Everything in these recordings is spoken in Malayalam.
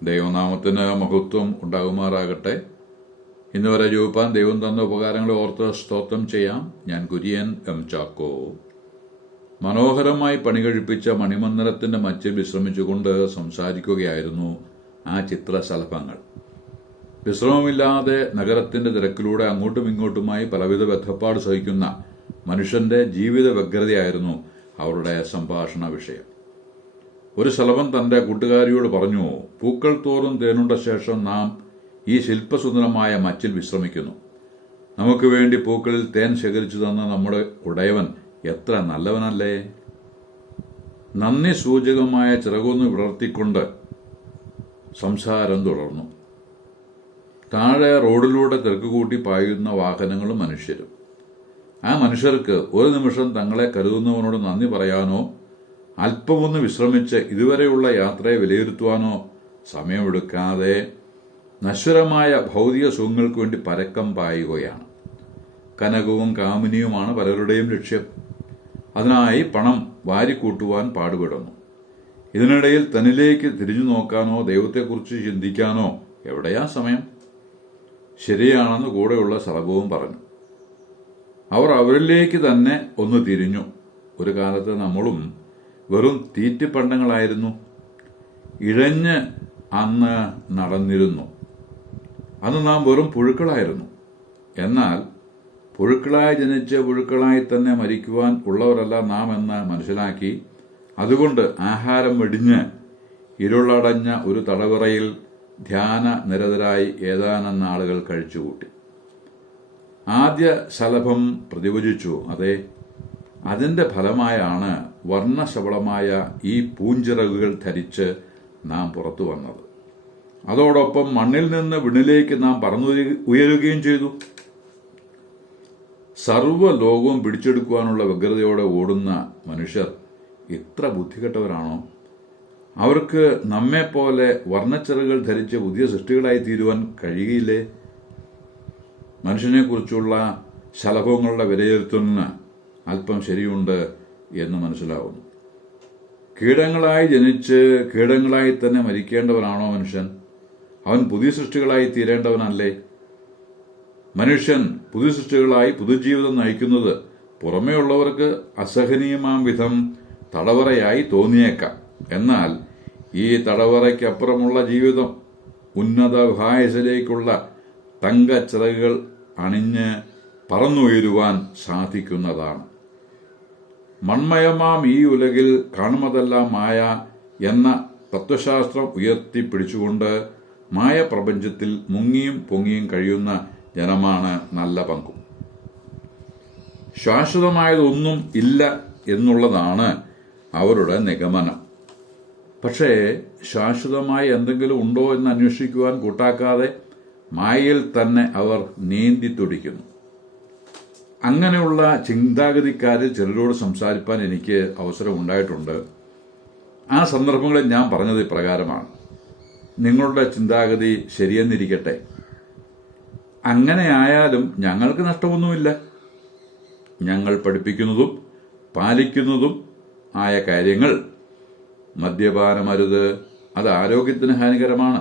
ദൈവനാമത്തിന് മഹത്വം ഉണ്ടാകുമാറാകട്ടെ. ഇന്ന് വരെ ജോപ്പാൻ ദൈവം തന്ന ഉപകാരങ്ങളെ ഓർത്ത് സ്തോത്രം ചെയ്യാം. ഞാൻ കുര്യൻ എം ചാക്കോ. മനോഹരമായി പണി കഴിപ്പിച്ച മണിമന്ദിരത്തിന്റെ മച്ചിൽ വിശ്രമിച്ചുകൊണ്ട് സംസാരിക്കുകയായിരുന്നു ആ ചിത്രശലഭങ്ങൾ. വിശ്രമമില്ലാതെ നഗരത്തിന്റെ തിരക്കിലൂടെ അങ്ങോട്ടും ഇങ്ങോട്ടുമായി പലവിധ ബദ്ധപ്പാട് സഹിക്കുന്ന മനുഷ്യന്റെ ജീവിത വ്യഗ്രതയായിരുന്നു അവരുടെ സംഭാഷണ വിഷയം. ഒരു ശലഭൻ തന്റെ കൂട്ടുകാരിയോട് പറഞ്ഞു, പൂക്കൾ തോറും തേനുണ്ട ശേഷം നാം ഈ ശില്പസുന്ദരമായ മച്ചിൽ വിശ്രമിക്കുന്നു. നമുക്ക് വേണ്ടി പൂക്കളിൽ തേൻ ശേഖരിച്ചു തന്ന നമ്മുടെ ഉടയവൻ എത്ര നല്ലവനല്ലേ. നന്ദി സൂചകമായ ചിറകൊന്ന് വിടർത്തിക്കൊണ്ട് സംസാരം തുടർന്നു. താഴെ റോഡിലൂടെ തിരക്കുകൂട്ടി പായുന്ന വാഹനങ്ങളും മനുഷ്യരും. ആ മനുഷ്യർക്ക് ഒരു നിമിഷം തങ്ങളെ കരുതുന്നവനോട് നന്ദി പറയാനോ അല്പമൊന്ന് വിശ്രമിച്ച് ഇതുവരെയുള്ള യാത്രയെ വിലയിരുത്തുവാനോ സമയമെടുക്കാതെ നശ്വരമായ ഭൗതിക സുഖങ്ങൾക്ക് വേണ്ടി പരക്കം പായുകയാണ്. കനകവും കാമിനിയുമാണ് പലരുടെയും ലക്ഷ്യം. അതിനായി പണം വാരിക്കൂട്ടുവാൻ പാടുപെടുന്നു. ഇതിനിടയിൽ തന്നിലേക്ക് തിരിഞ്ഞു നോക്കാനോ ദൈവത്തെക്കുറിച്ച് ചിന്തിക്കാനോ എവിടെയാ സമയം? ശരിയാണെന്ന് കൂടെയുള്ള ശലഭവും പറഞ്ഞു. അവർ അവരിലേക്ക് തന്നെ ഒന്ന് തിരിഞ്ഞു. ഒരു കാലത്ത് നമ്മളും വെറും തീറ്റിപ്പണ്ടങ്ങളായിരുന്നു. ഇഴഞ്ഞ് അന്ന് നടന്നിരുന്നു. അന്ന് നാം വെറും പുഴുക്കളായിരുന്നു. എന്നാൽ പുഴുക്കളായി ജനിച്ച് പുഴുക്കളായി തന്നെ മരിക്കുവാൻ ഉള്ളവരല്ല നാം എന്ന് മനസ്സിലാക്കി അതുകൊണ്ട് ആഹാരം വെടിഞ്ഞ് ഇരുളടഞ്ഞ ഒരു തടവറയിൽ ധ്യാന നിരതരായി ഏതാനും നാളുകൾ കഴിച്ചുകൂട്ടി. ആദ്യ ശലഭം പ്രതിവചിച്ചു, അതെ, അതിന്റെ ഫലമായാണ് വർണ്ണശബളമായ ഈ പൂഞ്ചിറകുകൾ ധരിച്ച് നാം പുറത്തു വന്നത്. അതോടൊപ്പം മണ്ണിൽ നിന്ന് വിണ്ണിലേക്ക് നാം പറന്നു ഉയരുകയും ചെയ്തു. സർവ്വലോകവും പിടിച്ചെടുക്കുവാനുള്ള വ്യഗ്രതയോടെ ഓടുന്ന മനുഷ്യർ ഇത്ര ബുദ്ധികെട്ടവരാണോ? അവർക്ക് നമ്മെപ്പോലെ വർണ്ണച്ചിറകുകൾ ധരിച്ച് പുതിയ സൃഷ്ടികളായി തീരുവാൻ കഴിയില്ലേ? മനുഷ്യനെക്കുറിച്ചുള്ള ശലഭങ്ങളുടെ വിലയിരുത്തുന്നതിന് അല്പം ശരിയുണ്ട് എന്ന് മനസ്സിലാവുന്നു. കീടങ്ങളായി ജനിച്ച് കീടങ്ങളായി തന്നെ മരിക്കേണ്ടവനാണോ മനുഷ്യൻ? അവൻ പുതിയ സൃഷ്ടികളായി തീരേണ്ടവനല്ലേ? മനുഷ്യൻ പുതിയ സൃഷ്ടികളായി പുതുജീവിതം നയിക്കുന്നത് പുറമേ ഉള്ളവർക്ക് അസഹനീയമാം വിധം തടവറയായി തോന്നിയേക്കാം. എന്നാൽ ഈ തടവറയ്ക്കപ്പുറമുള്ള ജീവിതം ഉന്നത വിഹായസിലേക്കുള്ള തങ്കച്ചിറകുകൾ അണിഞ്ഞ് പറന്നുയരുവാൻ സാധിക്കുന്നതാണ്. മൺമയമാം ഈ ഉലകിൽ കാണുന്നതെല്ലാം മായ എന്ന തത്വശാസ്ത്രം ഉയർത്തിപ്പിടിച്ചുകൊണ്ട് മായ പ്രപഞ്ചത്തിൽ മുങ്ങിയും പൊങ്ങിയും കഴിയുന്ന ജനമാണ് നല്ല പങ്കും. ശാശ്വതമായതൊന്നും ഇല്ല എന്നുള്ളതാണ് അവരുടെ നിഗമനം. പക്ഷേ ശാശ്വതമായി എന്തെങ്കിലും ഉണ്ടോ എന്ന് അന്വേഷിക്കുവാൻ കൂട്ടാക്കാതെ മായയിൽ തന്നെ അവർ നീന്തി തുടിക്കുന്നു. അങ്ങനെയുള്ള ചിന്താഗതിക്കാരിൽ ചിലരോട് സംസാരിപ്പാൻ എനിക്ക് അവസരം ഉണ്ടായിട്ടുണ്ട്. ആ സന്ദർഭങ്ങളിൽ ഞാൻ പറഞ്ഞത് ഇപ്രകാരമാണ്: നിങ്ങളുടെ ചിന്താഗതി ശരിയെന്നിരിക്കട്ടെ, അങ്ങനെയായാലും ഞങ്ങൾക്ക് നഷ്ടമൊന്നുമില്ല. ഞങ്ങൾ പഠിപ്പിക്കുന്നതും പാലിക്കുന്നതും ആയ കാര്യങ്ങൾ, മദ്യപാനമരുത്, അത് ആരോഗ്യത്തിന് ഹാനികരമാണ്.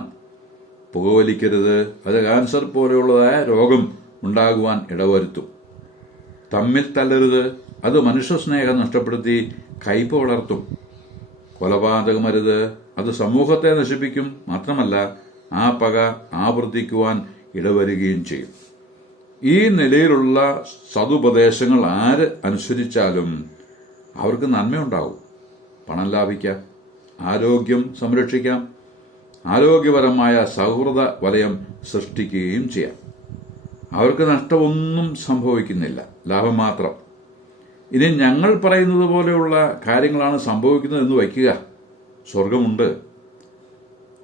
പുകവലിക്കരുത്, അത് ക്യാൻസർ പോലെയുള്ളതായ രോഗം ഉണ്ടാകുവാൻ ഇടവരുത്തും. തമ്മിൽ തല്ലരുത്, അത് മനുഷ്യസ്നേഹം നഷ്ടപ്പെടുത്തി കയ്പ് വളർത്തും. കൊലപാതകമരുത്, അത് സമൂഹത്തെ നശിപ്പിക്കും. മാത്രമല്ല ആ പക ആവർത്തിക്കുവാൻ ഇടവരുകയും ചെയ്യും. ഈ നിലയിലുള്ള സതുപദേശങ്ങൾ ആര് അനുസരിച്ചാലും അവർക്ക് നന്മയുണ്ടാവും. പണം ലാഭിക്കാം, ആരോഗ്യം സംരക്ഷിക്കാം, ആരോഗ്യപരമായ സൗഹൃദ വലയം സൃഷ്ടിക്കുകയും ചെയ്യാം. അവർക്ക് നഷ്ടമൊന്നും സംഭവിക്കുന്നില്ല, ലാഭം മാത്രം. ഇനി ഞങ്ങൾ പറയുന്നത് പോലെയുള്ള കാര്യങ്ങളാണ് സംഭവിക്കുന്നത് എന്ന് വയ്ക്കുക, സ്വർഗമുണ്ട്.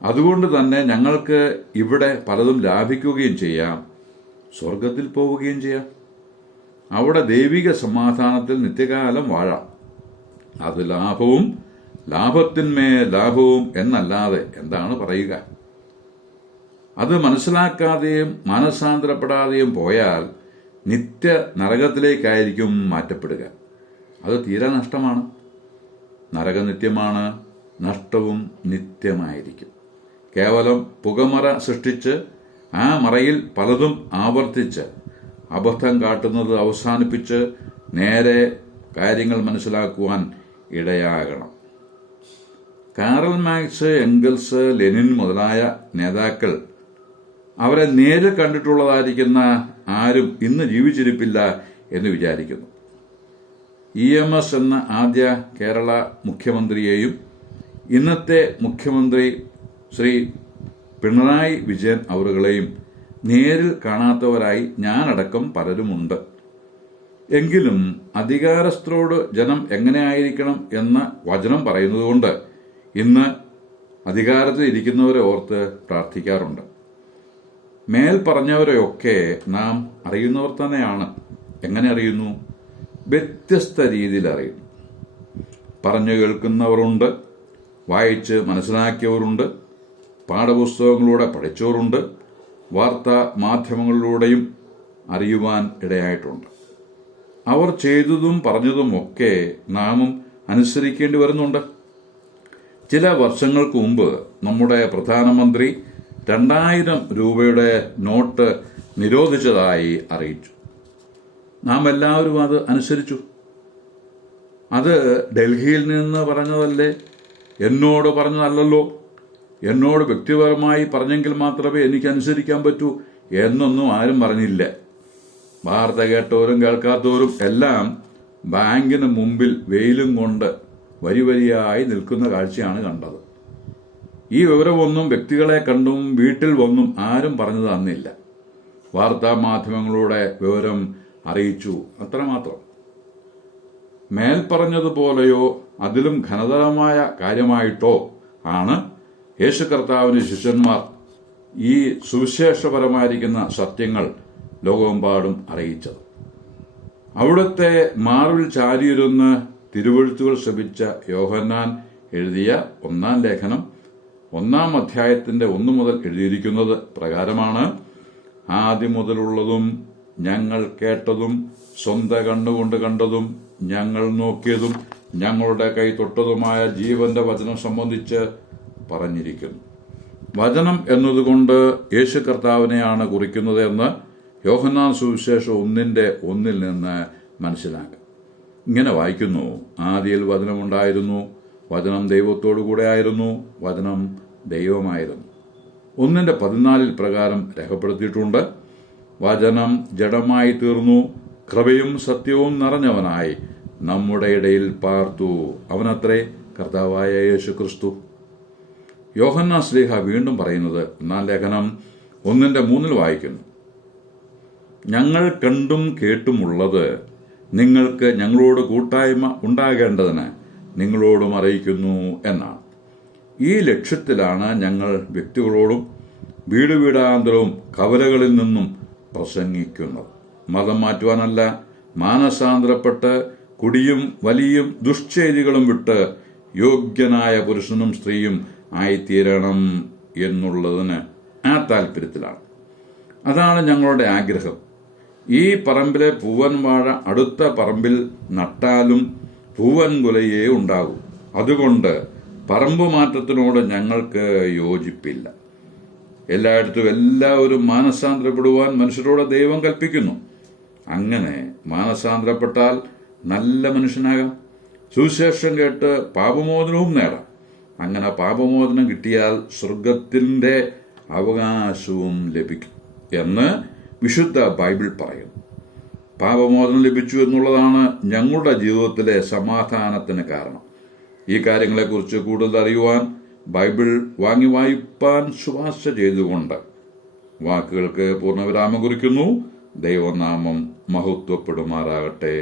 അതുകൊണ്ട് തന്നെ ഞങ്ങൾക്ക് ഇവിടെ പലതും ലാഭിക്കുകയും ചെയ്യാം, സ്വർഗത്തിൽ പോവുകയും ചെയ്യാം. അവിടെ ദൈവിക സമാധാനത്തിൽ നിത്യകാലം വാഴാം. അത് ലാഭവും ലാഭത്തിന്മേൽ ലാഭവും എന്നല്ലാതെ എന്താണ് പറയുക? അത് മനസ്സിലാക്കാതെയും മാനസാന്തരപ്പെടാതെയും പോയാൽ നിത്യ നരകത്തിലേക്കായിരിക്കും മാറ്റപ്പെടുക. അത് തീരെ നഷ്ടമാണ്. നരകം നിത്യമാണ്, നഷ്ടവും നിത്യമായിരിക്കും. കേവലം പുകമറ സൃഷ്ടിച്ച് ആ മറയിൽ പലതും ആവർത്തിച്ച് അബദ്ധം കാട്ടുന്നത് അവസാനിപ്പിച്ച് നേരെ കാര്യങ്ങൾ മനസ്സിലാക്കുവാൻ ഇടയാകണം. കാറൽ മാർക്സ്, എംഗൽസ്, ലെനിൻ മുതലായ നേതാക്കൾ, അവരെ നേരിൽ കണ്ടിട്ടുള്ളതായിരിക്കുന്ന ആരും ഇന്ന് ജീവിച്ചിരിപ്പില്ല എന്ന് വിചാരിക്കുന്നു. EMS എന്ന ആദ്യ കേരള മുഖ്യമന്ത്രിയെയും ഇന്നത്തെ മുഖ്യമന്ത്രി ശ്രീ പിണറായി വിജയൻ അവരുകളെയും നേരിൽ കാണാത്തവരായി ഞാനടക്കം പലരുമുണ്ട്. എങ്കിലും അധികാരസ്ഥരോട് ജനം എങ്ങനെയായിരിക്കണം എന്ന വചനം പറയുന്നതുകൊണ്ട് ഇന്ന് അധികാരത്തിൽ ഇരിക്കുന്നവരെ ഓർത്ത് പ്രാർത്ഥിക്കാറുണ്ട്. മേൽ പറഞ്ഞവരെയൊക്കെ നാം അറിയുന്നവർ തന്നെയാണ്. എങ്ങനെ അറിയുന്നു? വ്യത്യസ്ത രീതിയിൽ അറിയുന്നു. പറഞ്ഞു കേൾക്കുന്നവരുണ്ട്, വായിച്ച് മനസ്സിലാക്കിയവരുണ്ട്, പാഠപുസ്തകങ്ങളിലൂടെ പഠിച്ചവരുണ്ട്, വാർത്താ മാധ്യമങ്ങളിലൂടെയും അറിയുവാൻ ഇടയായിട്ടുണ്ട്. അവർ ചെയ്തതും പറഞ്ഞതുമൊക്കെ നാമും അനുസരിക്കേണ്ടി വരുന്നുണ്ട്. ചില വർഷങ്ങൾക്ക് മുമ്പ് നമ്മുടെ പ്രധാനമന്ത്രി 2000 രൂപയുടെ നോട്ട് നിരോധിച്ചതായി അറിയിച്ചു. നാം എല്ലാവരും അത് അനുസരിച്ചു. അത് ഡൽഹിയിൽ നിന്ന് പറഞ്ഞതല്ലേ, എന്നോട് പറഞ്ഞതല്ലല്ലോ, എന്നോട് വ്യക്തിപരമായി പറഞ്ഞെങ്കിൽ മാത്രമേ എനിക്ക് അനുസരിക്കാൻ പറ്റൂ എന്നൊന്നും ആരും പറഞ്ഞില്ല. വാർത്ത കേട്ടവരും കേൾക്കാത്തവരും എല്ലാം ബാങ്കിന് മുമ്പിൽ വെയിലും കൊണ്ട് വരിവരിയായി നിൽക്കുന്ന കാഴ്ചയാണ് കണ്ടത്. ഈ വിവരമൊന്നും വ്യക്തികളെ കണ്ടും വീട്ടിൽ വന്നും ആരും പറഞ്ഞു തന്നില്ല. വാർത്താ മാധ്യമങ്ങളുടെ വിവരം അറിയിച്ചു, അത്രമാത്രം. മേൽ പറഞ്ഞതുപോലെയോ അതിലും ഘനതരമായ കാര്യമായിട്ടോ ആണ് യേശു കർത്താവിന്റെ ശിഷ്യന്മാർ ഈ സുവിശേഷപരമായിരിക്കുന്ന സത്യങ്ങൾ ലോകമെമ്പാടും അറിയിച്ചത്. അവിടുത്തെ മാർവിൽ ചാരിയിരുന്ന് തിരുവെഴുത്തുകൾ ശ്രവിച്ച യോഹന്നാൻ എഴുതിയ 1-ാം ലേഖനം 1-ാം അധ്യായത്തിന്റെ 1 മുതൽ എഴുതിയിരിക്കുന്നത് പ്രകാരമാണ്: ആദ്യം മുതലുള്ളതും ഞങ്ങൾ കേട്ടതും സ്വന്തം കണ്ണുകൊണ്ട് കണ്ടതും ഞങ്ങൾ നോക്കിയതും ഞങ്ങളുടെ കൈ തൊട്ടതുമായ ജീവന്റെ വചനം സംബന്ധിച്ച് പറഞ്ഞിരിക്കുന്നു. വചനം എന്നതുകൊണ്ട് യേശു കർത്താവിനെയാണ് കുറിക്കുന്നത് എന്ന് യോഹന്നാൻ സുവിശേഷം 1:1 നിന്ന് മനസ്സിലാക്കാം. ഇങ്ങനെ വായിക്കുന്നു: ആദിയിൽ വചനമുണ്ടായിരുന്നു, വചനം ദൈവത്തോടു കൂടെ ആയിരുന്നു, വചനം ദൈവമായിരുന്നു. 1:14 പ്രകാരം രേഖപ്പെടുത്തിയിട്ടുണ്ട്: വചനം ജഡമായി തീർന്നു, കൃപയും സത്യവും നിറഞ്ഞവനായി നമ്മുടെ ഇടയിൽ പാർത്തു. അവനത്രേ കർത്താവായ യേശു ക്രിസ്തു. യോഹന്നാൻ ശ്ലീഹ വീണ്ടും പറയുന്നത് 1-ാം ലേഖനം 1:3 വായിക്കുന്നു: ഞങ്ങൾ കണ്ടും കേട്ടുമുള്ളത് നിങ്ങൾക്ക് ഞങ്ങളോട് കൂട്ടായ്മ ഉണ്ടാകേണ്ടതിന് നിങ്ങളോടും അറിയിക്കുന്നു എന്നാണ്. ഈ ലക്ഷ്യത്തിലാണ് ഞങ്ങൾ വ്യക്തികളോടും വീട് വീടാന്തരവും കവലകളിൽ നിന്നും പ്രസംഗിക്കുന്നത്. മതം മാറ്റുവാനല്ല, മാനസാന്തരപ്പെട്ട് കുടിയും വലിയും ദുഷ്ചെയ്തികളും വിട്ട് യോഗ്യനായ പുരുഷനും സ്ത്രീയും ആയിത്തീരണം എന്നുള്ളതിന് ആ താല്പര്യത്തിലാണ്. അതാണ് ഞങ്ങളുടെ ആഗ്രഹം. ഈ പറമ്പിലെ പൂവൻ വാഴ അടുത്ത പറമ്പിൽ നട്ടാലും പൂവൻ കുലയേ ഉണ്ടാകൂ. അതുകൊണ്ട് പറമ്പ് മാറ്റത്തിനോട് ഞങ്ങൾക്ക് യോജിപ്പില്ല. എല്ലായിടത്തും എല്ലാവരും മാനസാന്തരപ്പെടുവാൻ മനുഷ്യരോട് ദൈവം കൽപ്പിക്കുന്നു. അങ്ങനെ മാനസാന്തരപ്പെട്ടാൽ നല്ല മനുഷ്യനാകാം, സുവിശേഷം കേട്ട് പാപമോചനവും നേടാം. അങ്ങനെ പാപമോചനം കിട്ടിയാൽ സ്വർഗത്തിന്റെ അവകാശവും ലഭിക്കും എന്ന് വിശുദ്ധ ബൈബിൾ പറയുന്നു. പാപമോചനം ലഭിച്ചു എന്നുള്ളതാണ് ഞങ്ങളുടെ ജീവിതത്തിലെ സമാധാനത്തിന് കാരണം. ഈ കാര്യങ്ങളെക്കുറിച്ച് കൂടുതൽ അറിയുവാൻ ബൈബിൾ വാങ്ങി വായിപ്പാൻ ശുപാർശ ചെയ്തുകൊണ്ട് വാക്കുകൾക്ക് പൂർണ്ണവിരാമം കുറിക്കുന്നു. ദൈവനാമം മഹത്വപ്പെടുമാറാകട്ടെ.